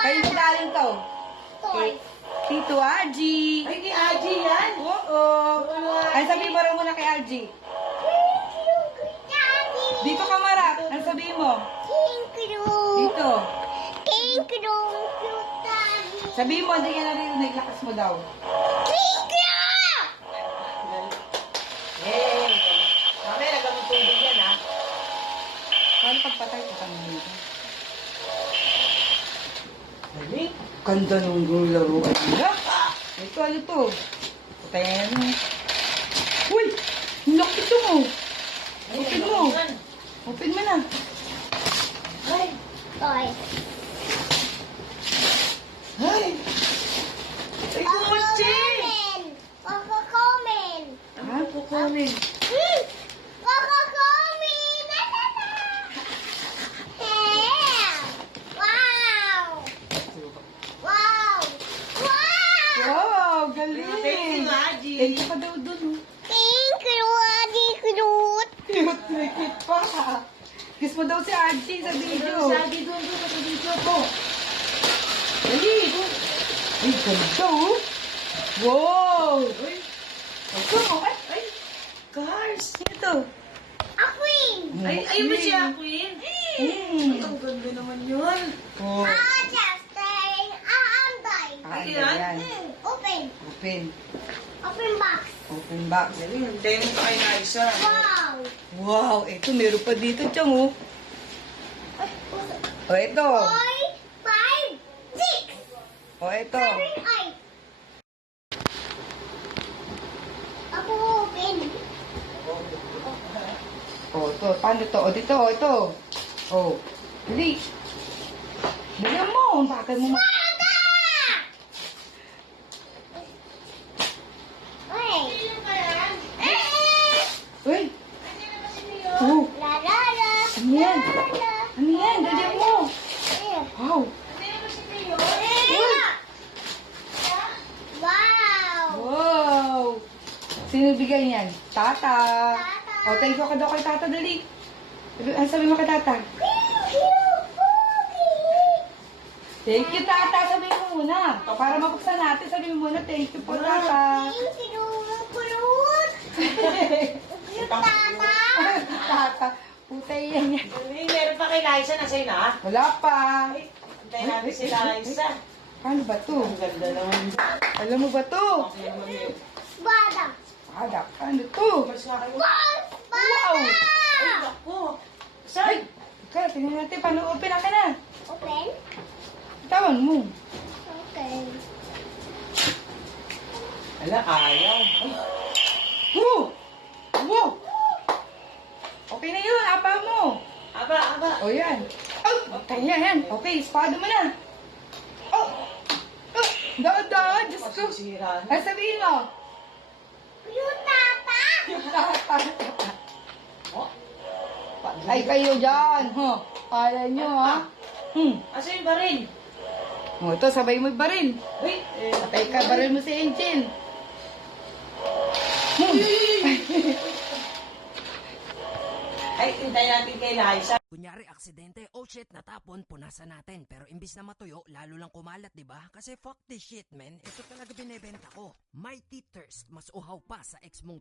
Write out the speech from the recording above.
Kayo na galing to? Toy. Tito Aji. Ay, kay Aji yan. Oo. Ay, sabihin mo rin muna kay Aji. Thank you, Daddy. Dito ka, Marak. Ano sabihin mo? Thank you. Dito. Thank you, Daddy. Sabihin mo, hindi ka naririnig. Lakas mo daw. Thank you. Hey. Mamaya nagamit tubig yan, ha? Paano pagpatay ko kami dito? Dali. Ganda nung laruan nila. Ito, ano to? Patayin mo. Uy! Laki ito mo. Open mo. Open mo na. Ay. Toy. Ay. Ay, kutsi. Kakakomen. Ha? Kukunin. Kakakomen. Wow. Wow. Wow. Wow! Thank you, Galing! Aji. Thank you pa daw dun. Oh. Thank you, Adi Cute. Cute, may cute pa. Kiss mo daw si Aji sa video. Aji, doon sa video ko. Dali! Ay, ganda oh! Wow! Uy. Ito, ay! Ay. Cars. Sino to? A queen. Ay, mo siya, Queen. Mm. Ang ganda naman yun. Oh. Justin. Anday. Ah, Ay, yan. Open. Open. Open box. Open box. Dali, hintayin mo pa kay Liza. Wow. Wow! Ito, meron pa dito, Chang oh. O, ito. 5, 6, O, ito. 7, 8. Ako open. O, ito. Paano to? O, dito. O, ito. O. Dali. Dali mo. Bakit mo? Uy! Oh! La la la. Ano yan? Ano yan? Dali mo. Wow! Wow. Wow! Sino bigay niyan? Tata. Tata. O, thank you ka daw kay Tata. Dali. Ano sabi mo kay Tata? Thank you, Pogi. Thank you, Tata. Sabi mo muna. Para mabuksan natin, sabi mo muna, thank you po, Tata. Thank you, Fruit. Yung tata. Tata. Putay yan yan. Dali, meron pa kay Liza na sa'yo na. Wala pa. Ay, hintayin natin si Liza. Paano ba to? Ang ganda naman. Alam mo ba to? Okay naman yun. Bada. Ada, paano to? Mas nga kayo. Wow. Wow! Ay, naku. Saan? Kaya, tingnan natin, paano open ka na? Open. Tawan mo. Okay. Ala, ayaw. Wow! Wow! Okay na yun, apa mo. Aba. O yan. Oh, kaya yan. Okay, espada mo na. Oh! Oh! Daan, Diyos ko. Masisira. Ay, sabihin mo. Yung tata. Oh, Ay, kayo dyan. Huh? Kala nyo, ha? asa yung baril? O, ito, sabay mo yung baril. Uy, Patay ka, baril mo si Angel. ay, hintayin natin kay Liza. Kunyari aksidente, oh shit, natapon, punasan natin. Pero imbis na matuyo, lalo lang kumalat, di ba? Kasi fuck this shit, man. Ito talaga binebenta ko. Mighty Thirst, mas uhaw pa sa ex mong